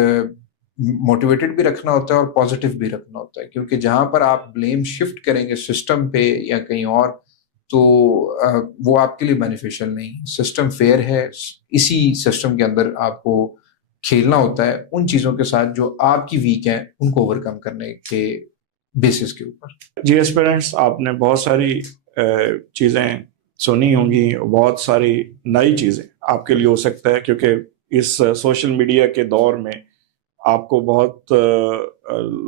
موٹیویٹڈ بھی رکھنا ہوتا ہے اور پازیٹیو بھی رکھنا ہوتا ہے, کیونکہ جہاں پر آپ بلیم شفٹ کریں گے سسٹم پہ یا کہیں اور, تو وہ آپ کے لیے بینیفیشل نہیں. سسٹم فیئر ہے, اسی سسٹم کے اندر آپ کو کھیلنا ہوتا ہے ان چیزوں کے ساتھ جو آپ کی ویک ہیں, ان کو اوور کم کرنے کے بیسس کے اوپر. جی ایسپیرنٹس, آپ نے بہت ساری چیزیں سنی ہوں گی, بہت ساری نئی چیزیں آپ کے لیے ہو سکتا ہے, کیونکہ اس سوشل میڈیا کے دور میں آپ کو بہت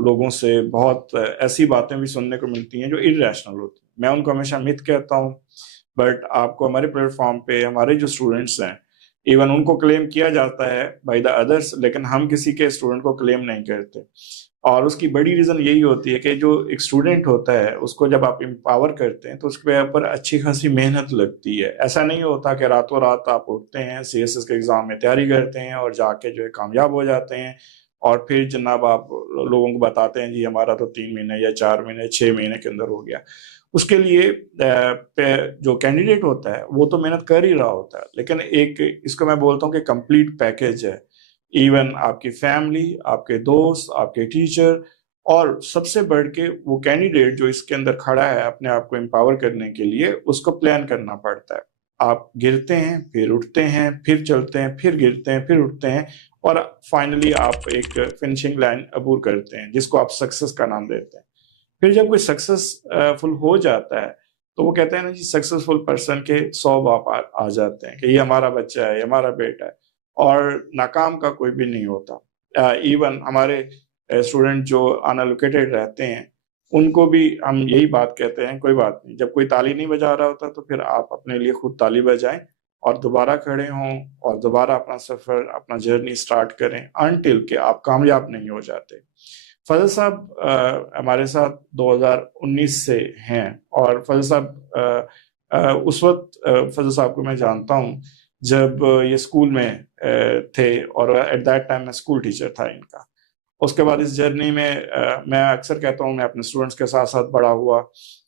لوگوں سے بہت ایسی باتیں بھی سننے کو ملتی ہیں جو ارریشنل ہوتی ہیں. میں ان کو ہمیشہ مت کہتا ہوں, بٹ آپ کو ہمارے پلیٹ فارم پہ ہمارے جو اسٹوڈنٹس ہیں, ایون ان کو کلیم کیا جاتا ہے بائی دا ادرس, لیکن ہم کسی کے اسٹوڈنٹ کو کلیم نہیں کرتے. اور اس کی بڑی ریزن یہی ہوتی ہے کہ جو ایک اسٹوڈنٹ ہوتا ہے اس کو جب آپ امپاور کرتے ہیں تو اس کے اوپر اچھی خاصی محنت لگتی ہے. ایسا نہیں ہوتا کہ راتوں رات آپ اٹھتے ہیں, سی ایس ایس کے ایگزام میں تیاری کرتے ہیں اور جا کے جو ہے کامیاب ہو جاتے ہیں, اور پھر جناب آپ لوگوں کو بتاتے ہیں جی ہمارا تو 3 مہینے یا 4 مہینے 6 مہینے کے اندر ہو گیا. اس کے لیے جو کینڈیڈیٹ ہوتا ہے وہ تو محنت کر ہی رہا ہوتا ہے, لیکن ایک اس کو میں بولتا ہوں کہ کمپلیٹ پیکیج ہے. ایون آپ کی فیملی, آپ کے دوست, آپ کے ٹیچر, اور سب سے بڑھ کے وہ کینڈیڈیٹ جو اس کے اندر کھڑا ہے اپنے آپ کو امپاور کرنے کے لیے, اس کو پلان کرنا پڑتا ہے. آپ گرتے ہیں, پھر اٹھتے ہیں, پھر چلتے ہیں, پھر گرتے ہیں, پھر اٹھتے ہیں, اور فائنلی آپ ایک فنشنگ لائن عبور کرتے ہیں جس کو آپ سکسیس کا نام دیتے ہیں. پھر جب کوئی سکسیسفل ہو جاتا ہے تو وہ کہتے ہیں نا جی سکسیسفل پرسن کے 100 باپ آ جاتے ہیں کہ یہ ہمارا بچہ ہے, یہ ہمارا بیٹا ہے, اور ناکام کا کوئی بھی نہیں ہوتا. ایون ہمارے اسٹوڈنٹ جو ان ایلوکیٹڈ رہتے ہیں ان کو بھی ہم یہی بات کہتے ہیں, کوئی بات نہیں, جب کوئی تالی نہیں بجا رہا ہوتا تو پھر آپ اپنے لیے خود تالی بجائیں اور دوبارہ کھڑے ہوں اور دوبارہ اپنا سفر, اپنا جرنی سٹارٹ کریں انٹل کہ آپ کامیاب نہیں ہو جاتے. فضل صاحب ہمارے ساتھ 2019 سے ہیں, اور فضل صاحب اس وقت فضل صاحب کو میں جانتا ہوں جب یہ اسکول میں تھے, اور ایٹ دیٹ ٹائم میں اسکول ٹیچر تھا ان کا. اس کے بعد اس جرنی میں میں اکثر کہتا ہوں میں اپنے اسٹوڈنٹس کے ساتھ ساتھ بڑا ہوا.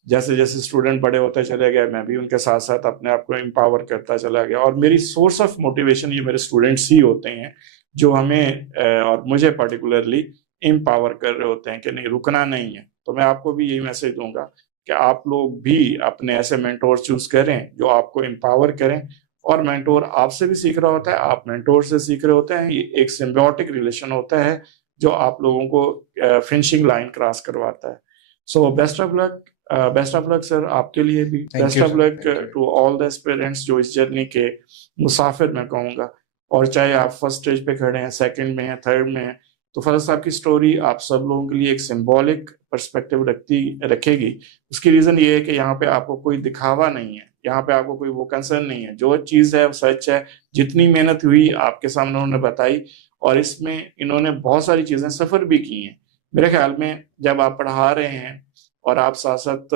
جیسے جیسے اسٹوڈنٹ بڑے ہوتے چلے گئے میں بھی ان کے ساتھ ساتھ اپنے آپ کو امپاور کرتا چلا گیا, اور میری سورس آف موٹیویشن یہ میرے اسٹوڈنٹس ہی ہوتے ہیں جو ہمیں اور مجھے پرٹیکولرلی امپاور کر رہے ہوتے ہیں کہ نہیں, رکنا نہیں ہے. تو میں آپ کو بھی یہی میسج دوں گا کہ آپ لوگ بھی اپنے ایسے مینٹور چوز کریں جو آپ کو امپاور کریں, اور مینٹور آپ سے بھی سیکھ رہا ہوتا ہے, آپ مینٹور سے سیکھ رہے ہوتے ہیں. یہ ایک سمبیوٹک ریلیشن ہوتا ہے جو آپ لوگوں کو فنشنگ لائن کراس کرواتا ہے. So best of luck, best of luck sir آپ کے لیے بھی, best of luck to all the aspirants جو اس جرنی کے مسافر میں کہوں گا. اور چاہے آپ فرسٹ اسٹیج پہ کھڑے ہیں, سیکنڈ میں ہیں, تھرڈ میں ہیں, تو فضل صاحب کی سٹوری آپ سب لوگوں کے لیے ایک سمبولک پرسپیکٹیو رکھے گی. اس کی ریزن یہ ہے کہ یہاں پہ آپ کو کوئی دکھاوا نہیں ہے, یہاں پہ آپ کو کوئی وہ کنسرن نہیں ہے. جو چیز ہے وہ سچ ہے, جتنی محنت ہوئی آپ کے سامنے انہوں نے بتائی, اور اس میں انہوں نے بہت ساری چیزیں سفر بھی کی ہیں. میرے خیال میں جب آپ پڑھا رہے ہیں اور آپ ساتھ ساتھ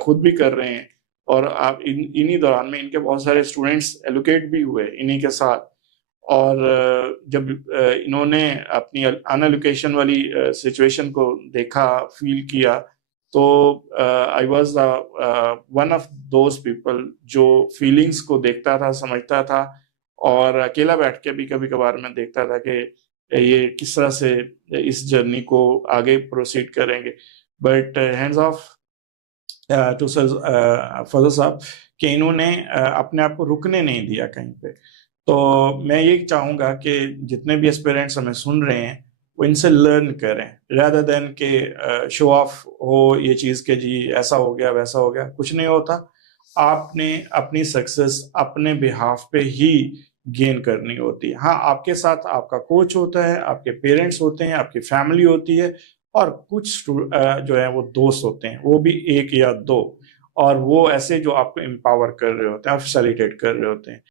خود بھی کر رہے ہیں, اور آپ انہی دوران میں ان کے بہت سارے اسٹوڈنٹس ایلوکیٹ بھی ہوئے انہی کے ساتھ, اور جب انہوں نے اپنی انالوکیشن والی سچویشن کو دیکھا، فیل کیا، تو I was one of those people جو فیلنگس کو دیکھتا تھا، سمجھتا تھا، اور اکیلا بیٹھ کے بھی کبھی کبھار میں دیکھتا تھا کہ یہ کس طرح سے اس جرنی کو آگے پروسیڈ کریں گے. بٹ ہینڈز آف ٹو فضل صاحب کہ انہوں نے اپنے آپ کو رکنے نہیں دیا کہیں پہ. تو میں یہ چاہوں گا کہ جتنے بھی اسپیرنٹس ہمیں سن رہے ہیں وہ ان سے لرن کریں rather than کہ شو آف ہو یہ چیز کہ جی ایسا ہو گیا ویسا ہو گیا. کچھ نہیں ہوتا. آپ نے اپنی سکسیس اپنے بہاف پہ ہی گین کرنی ہوتی ہے. ہاں، آپ کے ساتھ آپ کا کوچ ہوتا ہے، آپ کے پیرنٹس ہوتے ہیں، آپ کی فیملی ہوتی ہے، اور کچھ جو ہیں وہ دوست ہوتے ہیں، وہ بھی ایک یا دو، اور وہ ایسے جو آپ کو امپاور کر رہے ہوتے ہیں، آپ فیسیلیٹیٹ کر رہے ہوتے ہیں.